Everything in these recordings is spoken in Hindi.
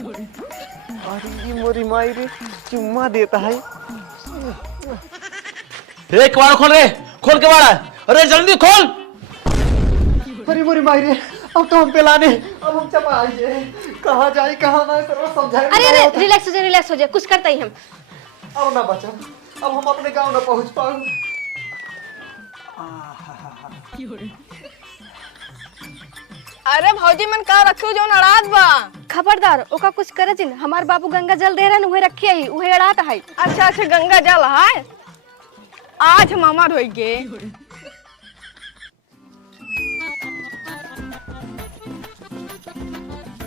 अरे ये मोरी माई रे चुम्मा देता है। कबाड़ खोल रे, खोल कबाड़। अरे जल्दी खोल। अरे मोरी माई रे अब तो हम पे लाने, अब हम चपा आइए कहाँ जाए कहाँ ना सर्व समझाए। अरे रिलैक्स हो जाए कुछ करते ही हम। अब ना बचा, अब हम अपने गांव ना पहुंच पाऊ। अरे भौजी मन का रखियो जो नड़ात बा। खबरदार ओका कुछ करे जिन, हमार बाबू गंगा जल दे रहे उहे रखी आई उहे अड़ात है। अच्छा गंगा जल है आज हम अमर हो गे।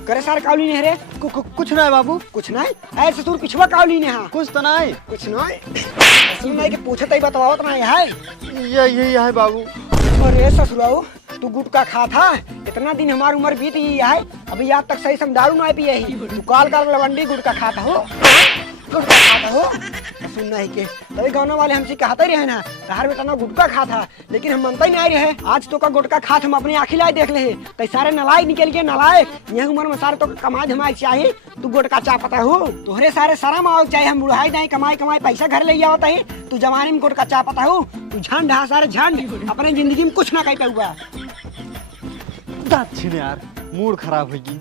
करे सारे कावली ने रे कुछ ना है बाबू, कुछ नहीं ऐसे सुर पिछवा कावली ने हां कुछ तो नहीं। कुछ नहीं सुन नहीं के पूछत ही बतावत नहीं है। यही है बाबू। अरे ससुराओ तू गुटखा खा था, इतना दिन हमारी उम्र बीत गई है, अभी आज तक सही समझारू नहीं पिए ही तू काल लवंडी गुटखा खाता हो, गुटखा खाता हो। सुन नहीं के तभी गाँव वाले हमसे कहते रहे ना हर बेटा ना गुटखा खा था, लेकिन हम मानते ही नहीं रहे। आज तो का गुटखा खात हम अपनी आँखी लाए देख ले कई सारे नलायक निकल के नलायक यह उम्र में सारे तो कमाई धमाई चाहिए तू गुटखा चा पता हो तोहरे सारे शर्म आओ चाहिए। हम बुढ़ाई नहीं कमाई पैसा घर ले आवता है, तू जवानी में गुटखा चा पता हो, तू झंड हाँ सारे झंड अपने जिंदगी में कुछ ना कह हुआ। अच्छी यार मूड खराब होगी।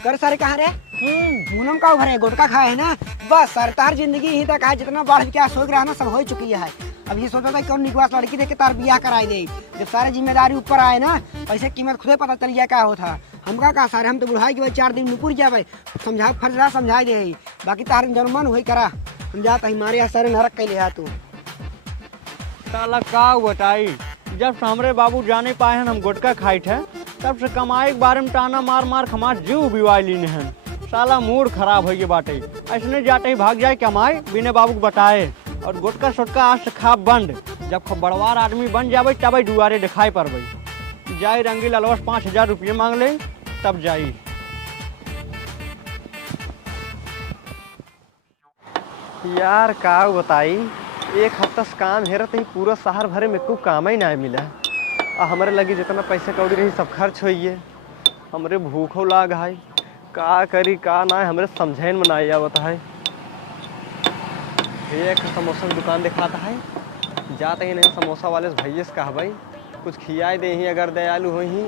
कर सारे कहाँ रे पूनम का भरे गुटखा खाए है ना बस सर तार जिंदगी ही तक है जितना बढ़ के सोच रहा है ना सब हो चुकी है। अब ये सोचा था कौन निकवास लड़की देख के तार बियाह कराई दे, जब सारे जिम्मेदारी ऊपर आए ना पैसे कीमत खुद पता चल गया क्या होता। हमका कहा सारे हम तो बुढ़ाई के 4 दिन मुकुर जाए समझा फर्जा समझा दे बाकी तार जन मन वही करा समझाता हमारे यहाँ सारे नरक के लिया तू साला का बताई जब से हमरे बाबू जाने पाए हैं हम गुटखा खाई थे तब से कमाई के बारे में टाना मार मार हमार जीव बिवाई लीने हैं। साला मूड खराब हो गए बाटे, ऐसने जाते ही भाग जाए कमाए बिना बाबू को बताए और गुटखा सोटका आज से खा बंद। जब बड़वार आदमी बन जावे तब दुआरे दिखाई पड़बे जाई रंगी ललवस 5000 रुपये मांग ले तब जाई। यार का बताई एक हफ्ता से काम हेरत ही पूरा शहर भरे में को काम ही नहीं मिला और हमारे लगी जितना पैसा कौड़ी रही सब खर्च होइए। हमरे भूखो लाग है का करी का ना हमरे समझे में नहीं आवत है। एक समोसा की दुकान दिखाता है जाते ही नहीं समोसा वाले से भैया से कहा भाई कुछ खियाए दे ही अगर दयालु हो ही।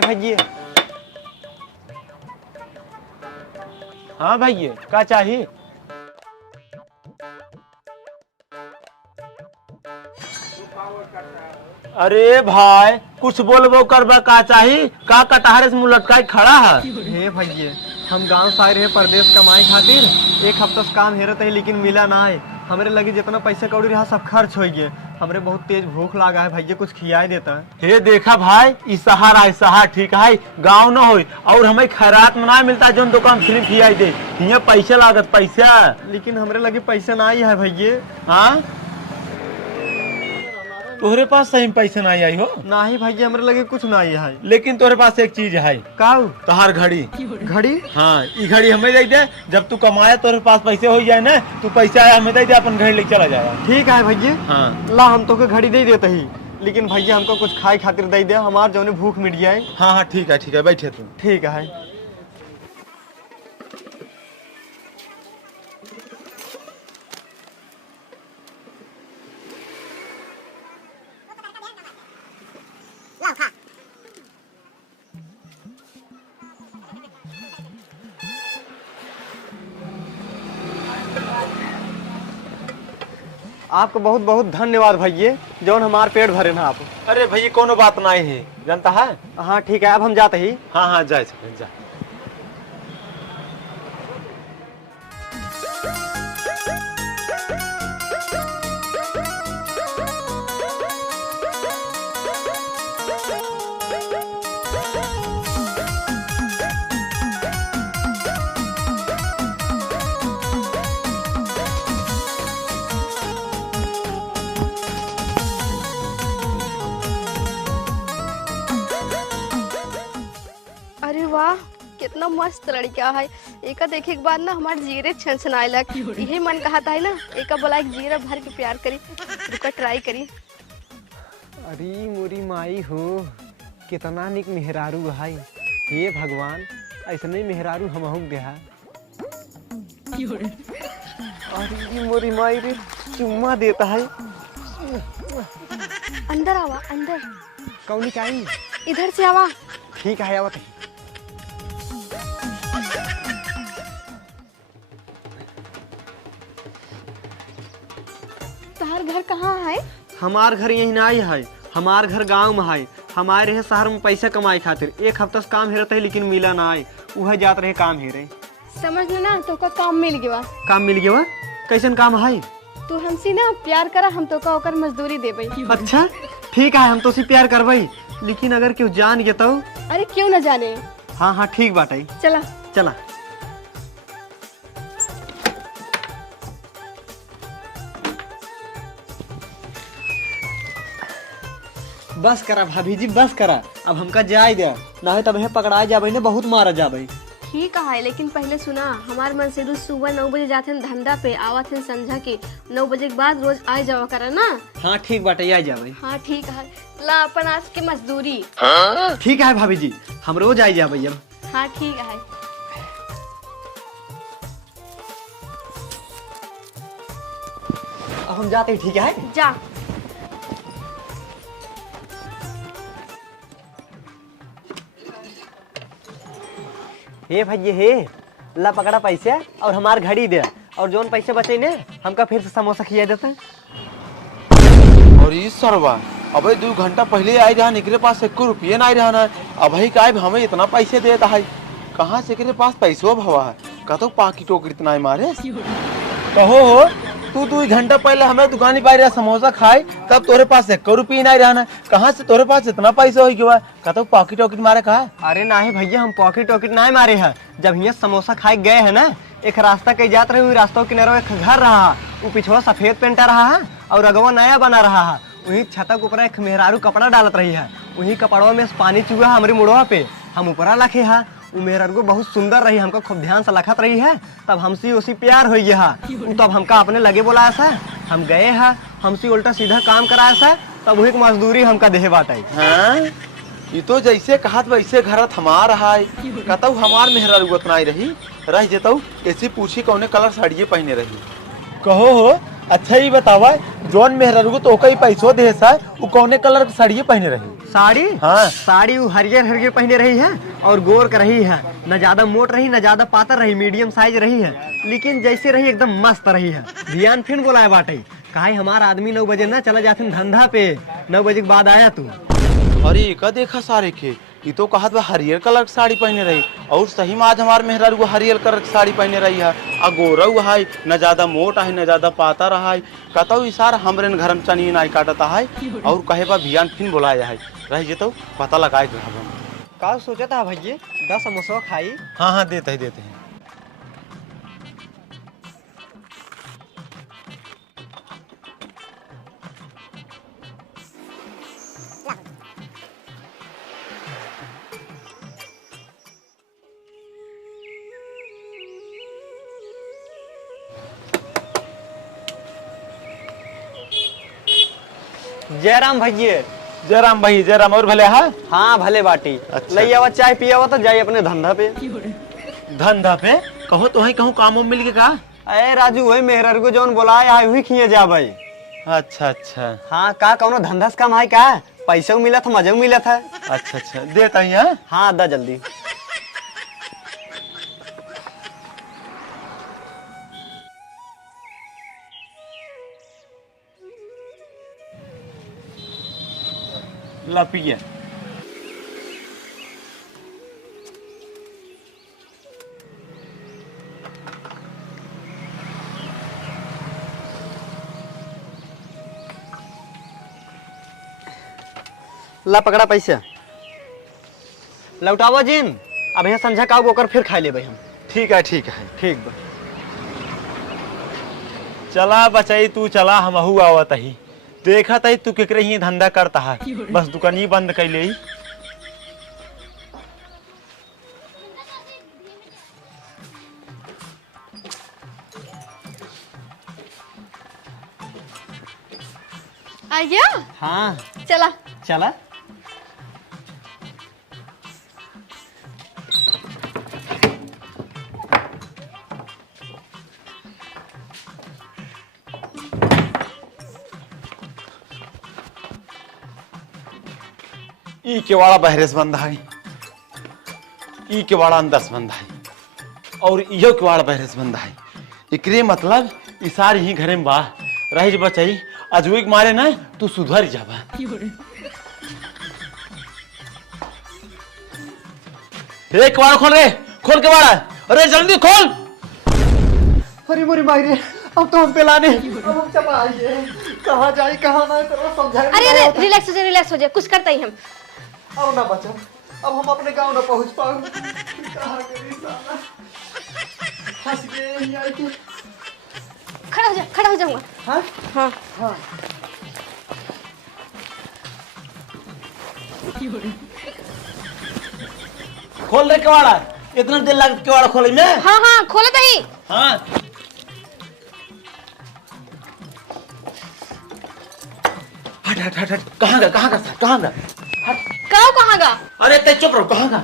भैया हाँ भैया क्या चाहिए? अरे भाई कुछ बोलबो करबा का चाहिए का कटहरे से मुंह लटकाए खड़ा है। हे भैया हम गांव से आए रहे परदेश कमाई खातिर, एक हफ्ता से काम हेरत है लेकिन मिला ना है। हमरे लगे जितना पैसा कौड़ी रहा सब खर्च हो गए, हमरे बहुत तेज भूख लगा है भैया कुछ खियाई देता है। हे देखा भाई इस सहारा ठीक है गाँव न हो और हमें खैरात में ना मिलता जो दुकान फ्री खियाई दे यहाँ पैसा लागत पैसा। लेकिन हमरे लगे पैसा ना ही है भैया। हाँ तोहरे पास सही में पैसा नहीं आई हो ना ही भैया हमरे लगे कुछ ना ही है। लेकिन तोहरे पास एक चीज है काऊ तोहार घड़ी। घड़ी हाँ ये घड़ी हमें दे दे, जब तू कमाया तोरे पास पैसे हो जाए ना तू पैसा आया हमें दे दे अपन घड़ी लेके चला जाएगा। ठीक है भैया। हाँ ला हम तो घड़ी दे देते ही, लेकिन भैया हमको कुछ खाए खातिर दे दे हमार जौने भूख मिट जाए। हाँ ठीक है बैठे तू। ठीक है। आपको बहुत बहुत धन्यवाद भैया जौन हमार पेट भरे ना आप। अरे भैया कोनो बात नहीं है जानता है। हाँ ठीक है अब हम जाते ही। हाँ जाए जा। अरे वाह कितना मस्त लड़का है। एका देखे के बाद ना हमारे जीरे छनछनाए लग। यही मन कहता है ना एका बोला एक जीरा भर के प्यार करी। रुका ट्राई करी। अरे मोरी माई हो, कितना निक मेहरारू भाई। हे भगवान, ऐसने मेहरारू हमहू देहा। अरे मोरी माई रे, चुम्मा देता है। अंदर आवा अंदर। कौन आई? इधर से आवा। ठीक है आवत है। तुम्हार घर कहाँ है? हमार घर यही नहीं है, हमार घर गांव में है। हमारे रहे शहर में पैसा कमाए खातिर। एक हफ्ता से काम हेरते है लेकिन मिला ना है। वह जात रहे काम हेरे। समझ लेना तो का काम मिल गया। काम मिल गया? कैसन काम है? तू हमसे ना प्यार करा, हम तो का ओकर मजदूरी देबई। अच्छा ठीक है, हम तो सी प्यार करबई, लेकिन अगर क्यों जान गया तो? अरे क्यों न जाने। हाँ हाँ ठीक बात है। चला चला। बस करा भाभी जी, बस करा। अब हमका जाए दे, ना है तब पकड़ा जाबे ने, बहुत मारा जाबे। ठीक है, लेकिन पहले सुना, हमार मन से रोज सुबह 9 बजे जाते हैं धंधा पे, आवत हैं संझा के 9 बजे के बाद रोज आ जावा करा ना। हाँ ठीक बाटे, आ जाबे। हाँ ठीक है, ला अपन आज के मजदूरी। ठीक है भाभी जी, हम रोज आ जाबे अब। हाँ ठीक है। अब हम जाते हैं, ठीक है? जा। हे भैया हे, ला पकड़ा पैसे और हमार घड़ी दे, और जोन पैसे बचे ने हमका फिर से समोसा खिया देता। और इस सरवा अबे 2 घंटा पहले आई रहा, निकले पास 1 रुपये नहीं रहा ना। अभी का हमें इतना पैसे देता है, कहाँ से के पास पैसो भवा है? कतो पाकी टोकरी इतना मारे। कहो हो तू 2 घंटा पहले हमें दुकान पर रहा समोसा खाए, तब तोरे पास 1 रुपये नहीं रहा ना। कहाँ से तोरे पास इतना पैसा हो गया? कतो पॉकेट वॉकेट मारे कहा? अरे ना है भैया, हम पॉकेट वॉकेट नहीं मारे हैं। जब यहाँ समोसा खाए गए हैं ना, एक रास्ता कहीं जात रहे, रास्ता किनारे एक घर रहा, वो पिछवा सफेद पेंटा रहा है और अगवा नया बना रहा है। वही छत के ऊपर एक मेहरारू कपड़ा डालत रही है, वही कपड़वा में पानी चुहा हमारे मुड़वा पे, हम ऊपरा लखे है। वो मेहरारू बहुत सुंदर रही, हमको खूब ध्यान से लखत रही है। तब हमसे उसी प्यार हो गया है। तब हमका अपने लगे बोलाया सा, हम गए हैं, हमसे उल्टा सीधा काम कराया सा, तब वही मजदूरी हमका देहे बात आई। हाँ? ये तो जैसे कहत वैसे घर थमा रहा है। कहता हमार मेहरारू उतना ही रह जेता, ऐसे पूछी कौने कलर साड़िये पहने रही। कहो हो अच्छा ही बतावा, जोन मेहरारू को तो कई पैसों दे सा, वो कौने कलर की साड़िये पहने रही? साड़ी? हाँ। साड़ी वो हरियर हरियर पहने रही है और गोर कर रही है, न ज्यादा मोट रही न ज्यादा पातर रही, मीडियम साइज रही है, लेकिन जैसे रही एकदम मस्त रही है। ध्यान फिर बोलाया बाटे, कहा हमारा आदमी 9 बजे ना चला जाते धंधा पे, 9 बजे के बाद आया तू। अरे का देखा सारे के, ये तो कहत हरियर कलर की साड़ी पहने रही, और सही में आज हमारे मेहरारू को हरियर कलर की साड़ी पहने रही है। आ गोरऊ है, न ज्यादा मोटा है न ज्यादा पाता रहा है। कहता इशारा हमरे घर में चनी नहीं काटता है, और कहे बा भियान फिर बोलाया है, रह जेतो पता लगाए। का सोचा था भैया 10 समोसा खाई? हाँ देते हैं। जयराम भैया। जयराम भाई, जयराम और भले है? हाँ भले बाटी। अच्छा। लई आवा चाय पियावा तो जाए अपने धंधा पे। धंधा पे? कहो तो है, कहूँ काम मिल गया का? अरे राजू वही मेहरारू को जौन बोलाया है वही खिए जा भाई। अच्छा। हाँ का कौनो धंधा से काम है का? पैसा मिला था, मजा मिला था। अच्छा देता ही। हाँ दा जल्दी। ला पिए। ला पकड़ा पैसा, लौटावा जिन। अब यहाँ संझा का ओकर फिर खा लेबे हम। ठीक है। ठीक बा। चला बचाई तू, चला हमहू आवत ही। देखा तही तू केकरे ही धंधा करता है, बस दुकान ही बंद कर ले। आ गया? हाँ चला। चला। ई केवाड़ा बहरेस बंद है, ई केवाड़ा अंदर बंद है और इहो केवाड़ा बहरेस बंद है। एकरे मतलब ई सारी ही घरे में बा रह जब बचाई अजुए के मारे ना तू सुधर जाबा। हे केवाड़ा खोल रे, खोल केवाड़ा, अरे जल्दी खोल। अरे मोरी माई रे, अब तो हम पे लाने, अब हम चला आइए, कहाँ जाए कहाँ ना तेरा समझाए। अरे अरे रिलैक्स हो जाए, कुछ करते ही हम। अब ना बचा, अब हम अपने गांव ना पहुंच पाओ। कहाँ गई साला, फंस गए यहीं आके। खड़ा हो जाऊंगा। हाँ हाँ हाँ। खोल रे केवाड़ा, इतना देर लग केवाड़ा खोले में। हाँ हाँ खोलो दही। हाँ हट हट हट हट, कहाँ का हट। कहाँ गा? अरे ते चुप रहो, कहाँ का?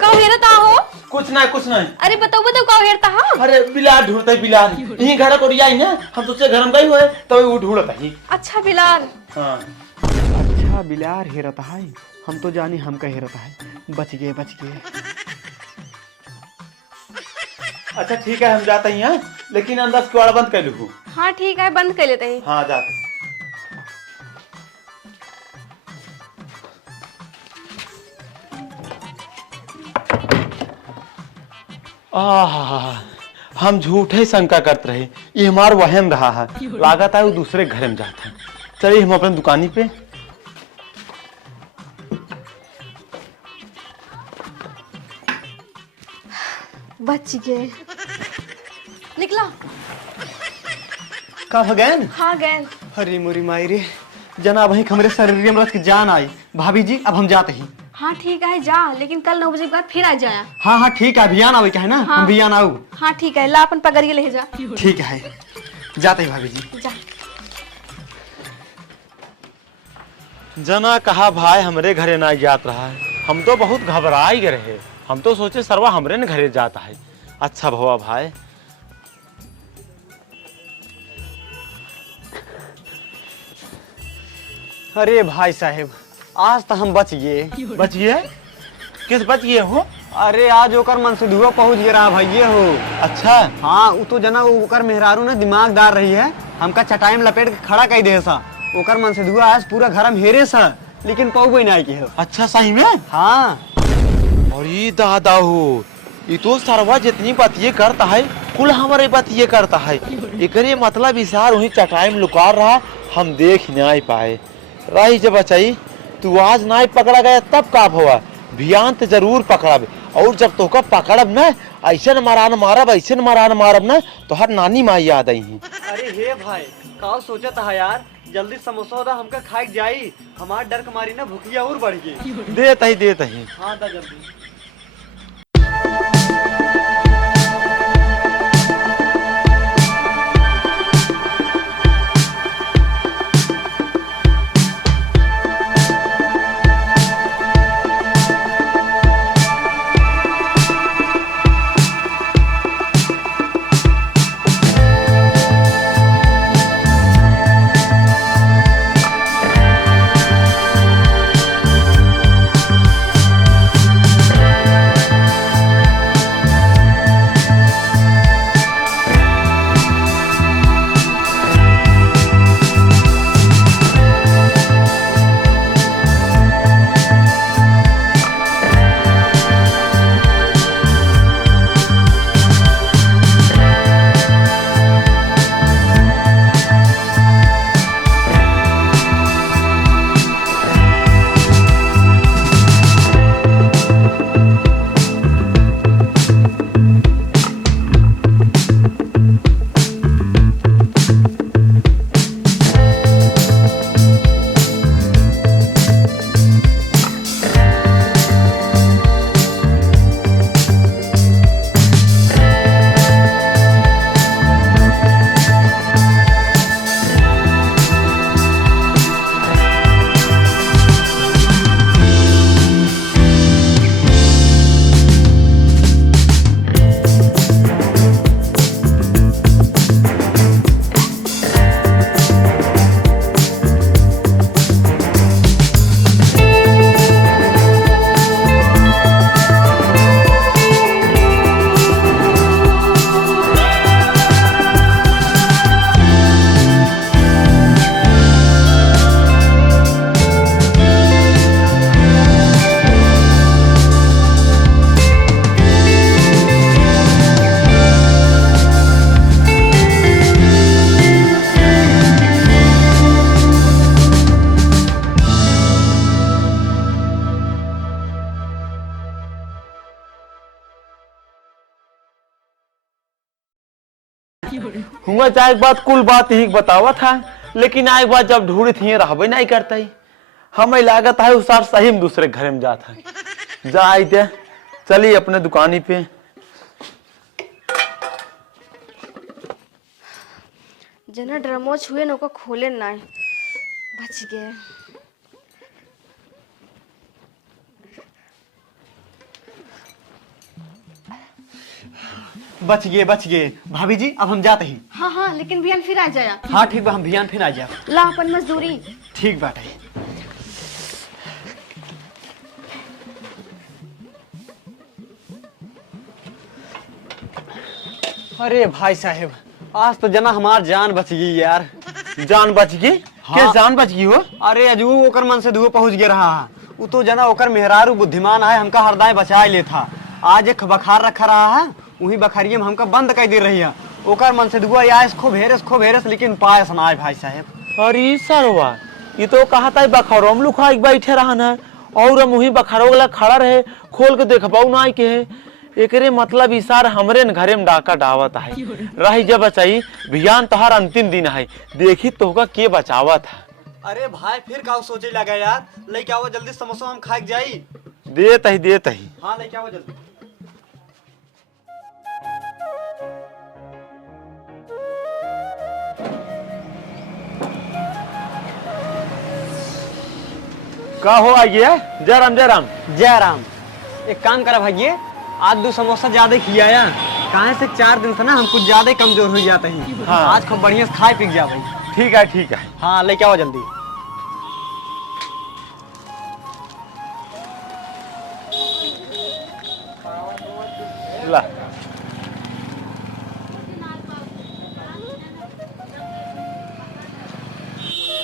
कहाँ हेरता हो? कुछ नहीं। अरे बताओ कहाँ हेरता हो? अरे बिलार ढूंढता है, बिलार यही घर को आई ना, हम सोचे घर में गई हुए तो वो ढूंढता है। अच्छा बिलाल। हाँ अच्छा बिलार हेरता है, हम तो जानी हमका हेरता है। बच गए। अच्छा ठीक है, हम जाते हैं, लेकिन अंदर से केवाड़ा बंद कर लूँ। हाँ ठीक है, बंद कर लेते हैं। हाँ जाते। हम झूठे शंका करते रहे, ये हमार वहम रहा है, लागत है वो दूसरे घर में जाता है। चलिए हम अपने दुकानी पे। बच गए। निकला। का भगैन? हाँ गए। अरे मोरी माई रे, जना वही हमरे शरीर में रस की जान आई। भाभी जी अब हम जाते हैं। हाँ ठीक है जा, लेकिन कल 9 बजे के बाद फिर आ जाया। हाँ ठीक है, अभियान आवे क्या है ना। हाँ। हम अभियान आऊ। हाँ ठीक है, ला अपन पगड़िए ले जा। ठीक है, जाते हैं भाभी जी। जा। जना कहा भाई हमरे घरे ना जात रहा है, हम तो बहुत घबराई गए रहे। हम तो सोचे सरवा हमरे न घरे जाता है। अच्छा भवा भाई। अरे भाई साहेब, आज तो हम बच गए। बचिए? किस बचिए हो? अरे आज ओकर मन से धुआ पहुंच गया भैया हो। अच्छा हाँ वो तो जना ओकर मेहरारू ने दिमागदार रही है, हमका चटाई में लपेट के खड़ा कर दे सा। ओकर मन से धुआ आज पूरा घर में हेरे सा, लेकिन पहुँच नहीं की हो। अच्छा सही में? हाँ। अरे दादा हो, ये तो सरवा जितनी बातें करता है कुल हमारे बातें करता है। एकरे मतलब इशार वही चटाई में लुका रहा, हम देख नहीं पाए। रही जब बचाई तू आज नहीं पकड़ा गया तब का हुआ, भियान तो जरूर पकड़ब। और जब तो पकड़ब ना, ऐसे मरान मारब ना तो हर नानी माँ याद आई। अरे हे भाई, का सोचत है यार, जल्दी समोसा दा हमका खाई जाई। हमार डर के मारी ना भूखिया और बढ़ गई। देता ही। हाँ दा जल्दी। हुआ जाए एक बात कुल बात ही बतावा था, लेकिन एक बात जब ढूंढी थी रहबे नहीं करता ही। हमें लागत है उस सार सही में दूसरे घर में जाता है। जाए दे चलिए अपने दुकानी पे। जना ड्रमो छुए न खोले ना बच गए। बच गए भाभी जी, अब हम जाते ही। हाँ हाँ लेकिन बिहान फिर आ जाया। हाँ ठीक बा, हम बिहान फिर आ जाए। ला अपन मजदूरी। ठीक बाटे। अरे भाई साहब, आज तो जना हमार जान बच गई यार। जान बच गई? हाँ। क्या जान बच गई हो? अरे अजू ओकर मन से धुओ पहुंच गया रहा। वो तो जना ओकर मेहरारू बुद्धिमान है, हमका हरदाय बचाए ले था। आज एक बखार रखा रहा है, वही बखारिये में हमका बंद कर दे रही है। ओकर मन से दुआ आयस खूब हेरस लेकिन पायस ना आए भाई साहब। अरे सरवा, ये तो कहा था बखारों में लुका एक बैठे रहा ना, और हम वही बखारों वाला खड़ा रहे, खोल के देख पाऊ ना के है। एकरे मतलब इसार हमरे न घरे में डाका डावत है। रही जब बचाई बिहान तोहार अंतिम दिन है, देखी तोहका के बचावत है। अरे भाई फिर का सोचे लगा यार, लेके आओ जल्दी समोसा हम खाए जाई। देत ही। हाँ लेके आओ जल्दी। का हो आ गया? जय राम जय राम। जय राम। एक काम करा भाइये, आज 2 समोसा ज्यादा खिलाया। कहाँ से 4 दिन से ना हम कुछ ज्यादा कमजोर हो जाते हैं। हाँ। आज खूब बढ़िया से खाए पी जा भाई। ठीक है। हाँ लेके आओ जल्दी। ला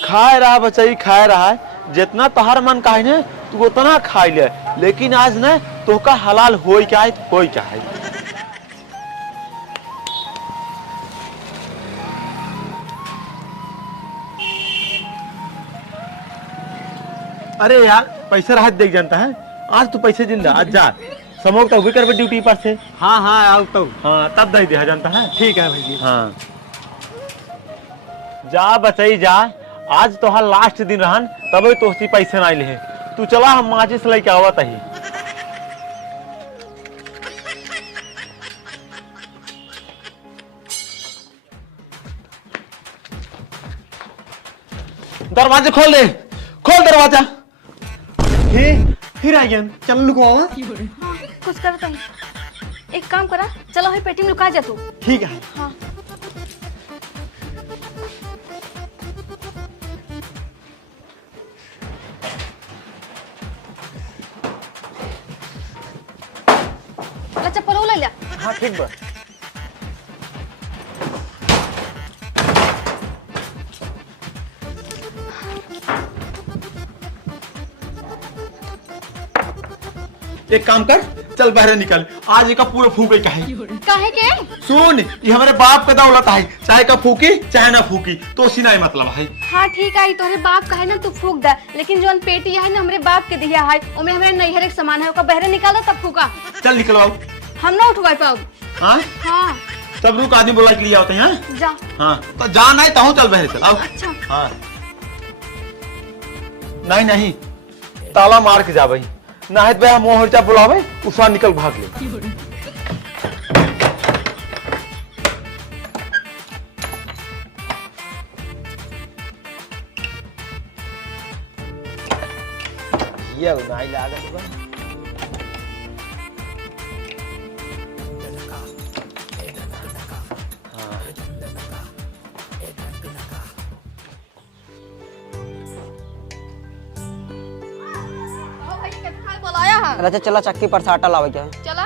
खाए रहा बचाई, खाए रहा। जितना तोहार मन का है ना तू उतना खाई ले, लेकिन आज न तोहका हलाल होई क्या है, होई क्या है। अरे यार पैसे राहत देख जानता है, आज तू पैसे जिंदा आज जा समोग तो भी कर ड्यूटी पर से। हाँ हाँ आओ तो। हाँ तब दे दे जानता है। ठीक है भाई। हाँ जा बचाई जा, आज तोहार लास्ट दिन रहन, तब तोहसी पैसे ना ले। तू चला हम माचिस लेके आवत ही। दरवाजा खोल दे, खोल दरवाजा। फिर आ गया, चल लुकवा। कुछ करता है। एक काम करा, चलो है पेटी में लुका जा तू। ठीक है। हाँ ला चप्पल ले लिया। हाँ ठीक बा। एक काम कर, चल बाहर निकल। आज का पूरा फूके का है। काहे के? सुन, ये हमारे बाप का दौलत है, चाहे का फूकी चाहे ना फूकी तो सीना ही मतलब है। हाँ ठीक है, तोहरे बाप का है ना तू फूक दा, लेकिन जोन पेटी है ना हमरे बाप के दिया है, ओमे हमरे नैहर एक सामान है, ओका बहरे निकाल दो तब फूका। चल निकलवाओ। हम ना उठवाई पाओ। हाँ हाँ तब रुक, आदमी बोला के लिए आते हैं। जा। हाँ तो जा नहीं तो चल बहरे चल आओ। अच्छा हाँ नहीं ताला मार के जा भाई, ना तो हम मोहरचा बुलावे उसका निकल भाग ले। ये नहीं लागत बा। बोलाया है। अच्छा चला चक्की पर से आटा लावे क्या है। चला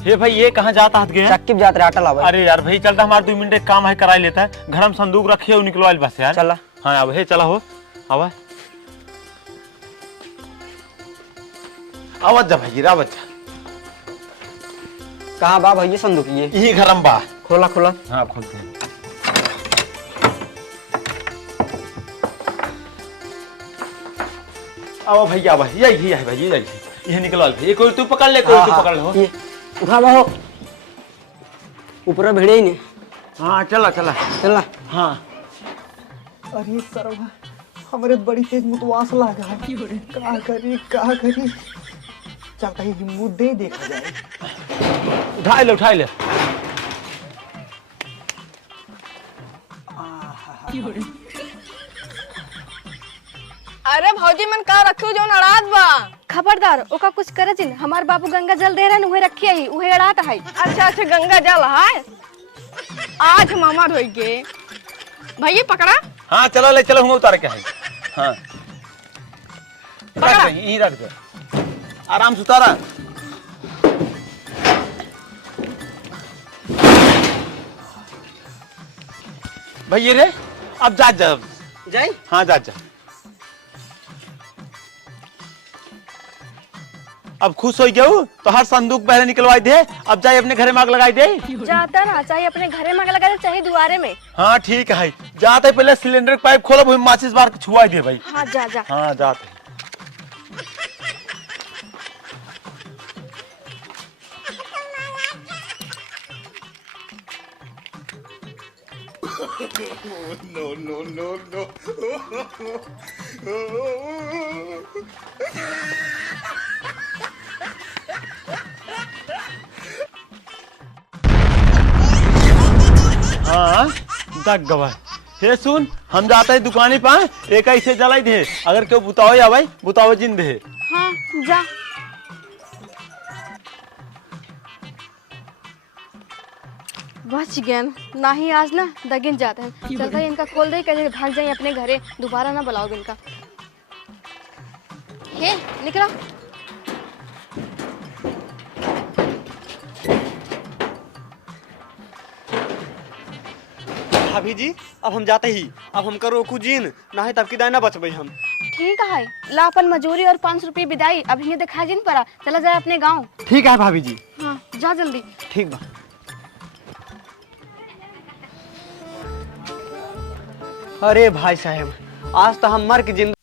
हे भाई ये कहाँ जाता हाथ गया? चक्की पे जाते आटा लावे। अरे यार भाई चलता, हमारे 2 मिनट एक काम है करा लेता है। घर में संदूक रखे हो निकलवा बस यार। चला। हाँ अब हे चला हो आवा आवाज जा भाई रावत जा। कहाँ बा भैया संदूक? ये यही घर में बा। खोला खोला। हाँ खोलते हैं। आओ भैया भाई यही है भाई, ये निकलवा भाई। कोई तू पकड़ ले, कोई तू पकड़ ले हो। उठा बा हो। ऊपर भिड़े ही नहीं। हाँ चला चला चला। हाँ। अरे सरवा हमरे बड़ी तेज मुतवास लागा है। का करी चल कहीं हिम्मत दे देखा जाए। उठा ले अरे भौजी मन का रखियो जो नड़ात बा। खबरदार ओका कुछ करे जिन हमार बाबू गंगा जल दे रहे उहे रखिए ही उहे अड़ाट है। अच्छा गंगा जल है आज मामा धोई के भैया पकड़ा। हाँ चलो ले चलो, हम उतार के है। हाँ पकड़ा। यहीं रख दे, आराम से उतारा। भैया रे अब जा जाई। हाँ जा अब खुश हो गया तो हर संदूक पहले निकलवाई दे। अब जाए अपने घरे में आग लगाई दे। जाता ना चाहे अपने घरे में लगा दे चाहे दुआरे में। हाँ ठीक है, जाते पहले सिलेंडर का पाइप खोलो, माचिस बार छुआई दे भाई। हाँ जा जा। हाँ जाते। हाँ दग गवा। हे सुन, हम जाते हैं दुकानी पा, एक ऐसे जलाई दे, अगर क्यों बुताओ या भाई बुताओ जिंद है। हाँ जा। बच गया ना ही आज ना दगिन जाते हैं। चलता है इनका खोल दे कैसे भाग जाए अपने घरे, दोबारा ना बुलाओगे इनका। हे निकला। भाभी जी अब हम जाते ही, अब हम करो कुजीन ना है तब की दाना बचबे हम। ठीक है ला अपन मजूरी और 500 रुपये विदाई अब ये दिखा जिन पड़ा। चला जाए अपने गाँव। ठीक है भाभी जी। हाँ जा जल्दी। ठीक बा। अरे भाई साहब आज तो हम मर के जिंदा